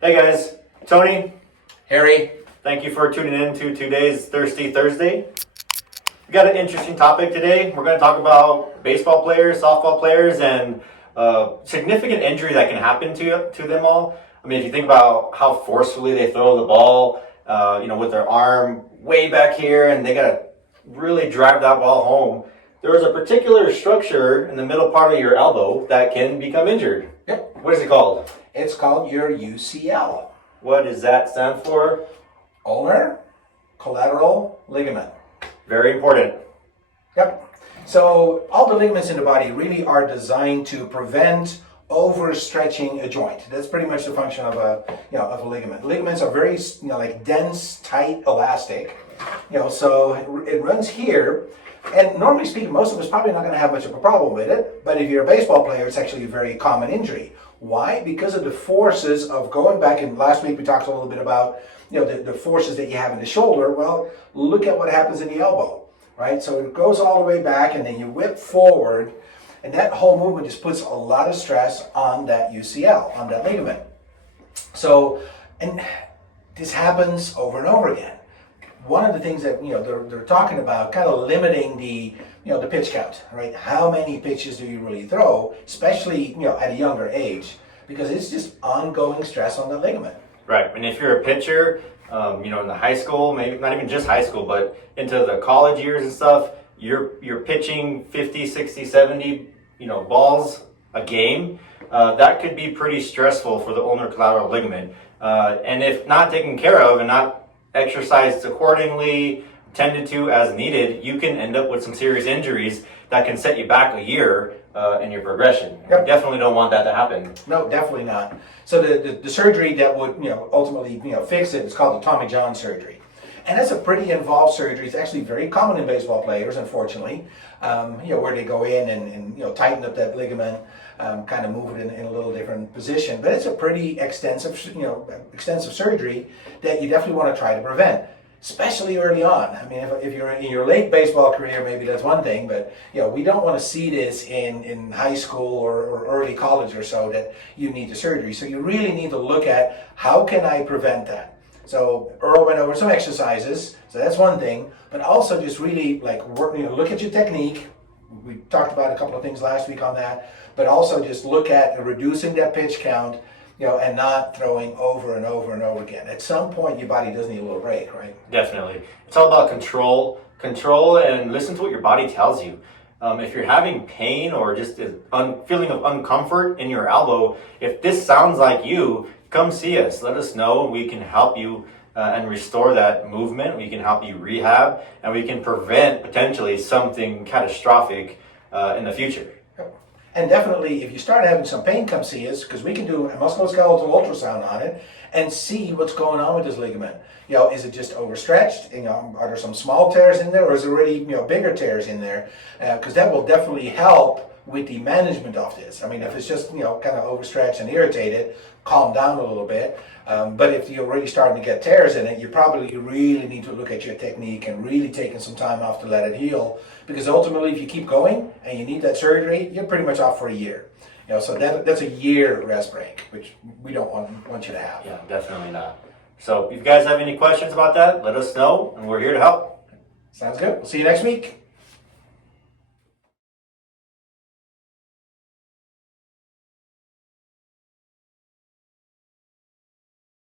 Hey guys, Tony, Harry. thank you for tuning in to today's Thirsty Thursday. We got an interesting topic today. We're going to talk about baseball players, softball players, and significant injury that can happen to them all. I mean, if you think about how forcefully they throw the ball, with their arm way back here, and they got to really drive that ball home. There is a particular structure in the middle part of your elbow that can become injured. Yep. What is it called? It's called your UCL. What does that stand for? Ulnar, Collateral Ligament. Very important. Yep. So all the ligaments in the body really are designed to prevent overstretching a joint. That's pretty much the function of a ligament. Ligaments are very like dense, tight, elastic. So it runs here. And normally speaking, most of us probably not going to have much of a problem with it. But if you're a baseball player, it's actually a very common injury. Why? Because of the forces of going back. And last week we talked a little bit about the forces that you have in the shoulder. Well, look at what happens in the elbow, right? So it goes all the way back, and then you whip forward, and that whole movement just puts a lot of stress on that UCL, on that ligament. So, and this happens over and over again. One of the things that they're talking about, kind of limiting the pitch count, right? How many pitches do you really throw, especially at a younger age, because it's just ongoing stress on the ligament. Right, and if you're a pitcher, in the high school, maybe not even just high school, but into the college years and stuff, you're pitching 50, 60, 70, balls a game. That could be pretty stressful for the ulnar collateral ligament. And if not taken care of and not exercised accordingly, tended to as needed, you can end up with some serious injuries that can set you back a year in your progression. Yep. You definitely don't want that to happen. No, definitely not. So the surgery that would ultimately fix it is called the Tommy John surgery, and that's a pretty involved surgery. It's actually very common in baseball players, unfortunately. Where they go in and tighten up that ligament, kind of move it in a little different position. But it's a pretty extensive surgery that you definitely want to try to prevent, especially early on. I mean, if you're in your late baseball career, maybe that's one thing, but we don't want to see this in high school or early college or so, that you need the surgery. So you really need to look at, how can I prevent that? So Earl went over some exercises, so that's one thing, but also just really look at your technique. We talked about a couple of things last week on that, but also just look at reducing that pitch count, and not throwing over and over and over again. At some point, your body does need a little break, right? Definitely. It's all about control, and listen to what your body tells you. If you're having pain or just a feeling of uncomfort in your elbow, if this sounds like you, come see us. Let us know. We can help you and restore that movement. We can help you rehab, and we can prevent potentially something catastrophic in the future. And definitely, if you start having some pain, come see us, because we can do a musculoskeletal ultrasound on it and see what's going on with this ligament. Is it just overstretched? Are there some small tears in there, or is there already bigger tears in there? Because that will definitely help with the management of this. I mean, if it's just kind of overstretched and irritated, calm down a little bit. But if you're already starting to get tears in it, you probably really need to look at your technique and really taking some time off to let it heal. Because ultimately, if you keep going and you need that surgery, you're pretty much off for a year. So that's a year rest break, which we don't want you to have. Yeah, definitely not. So if you guys have any questions about that, let us know, and we're here to help. Sounds good. We'll see you next week.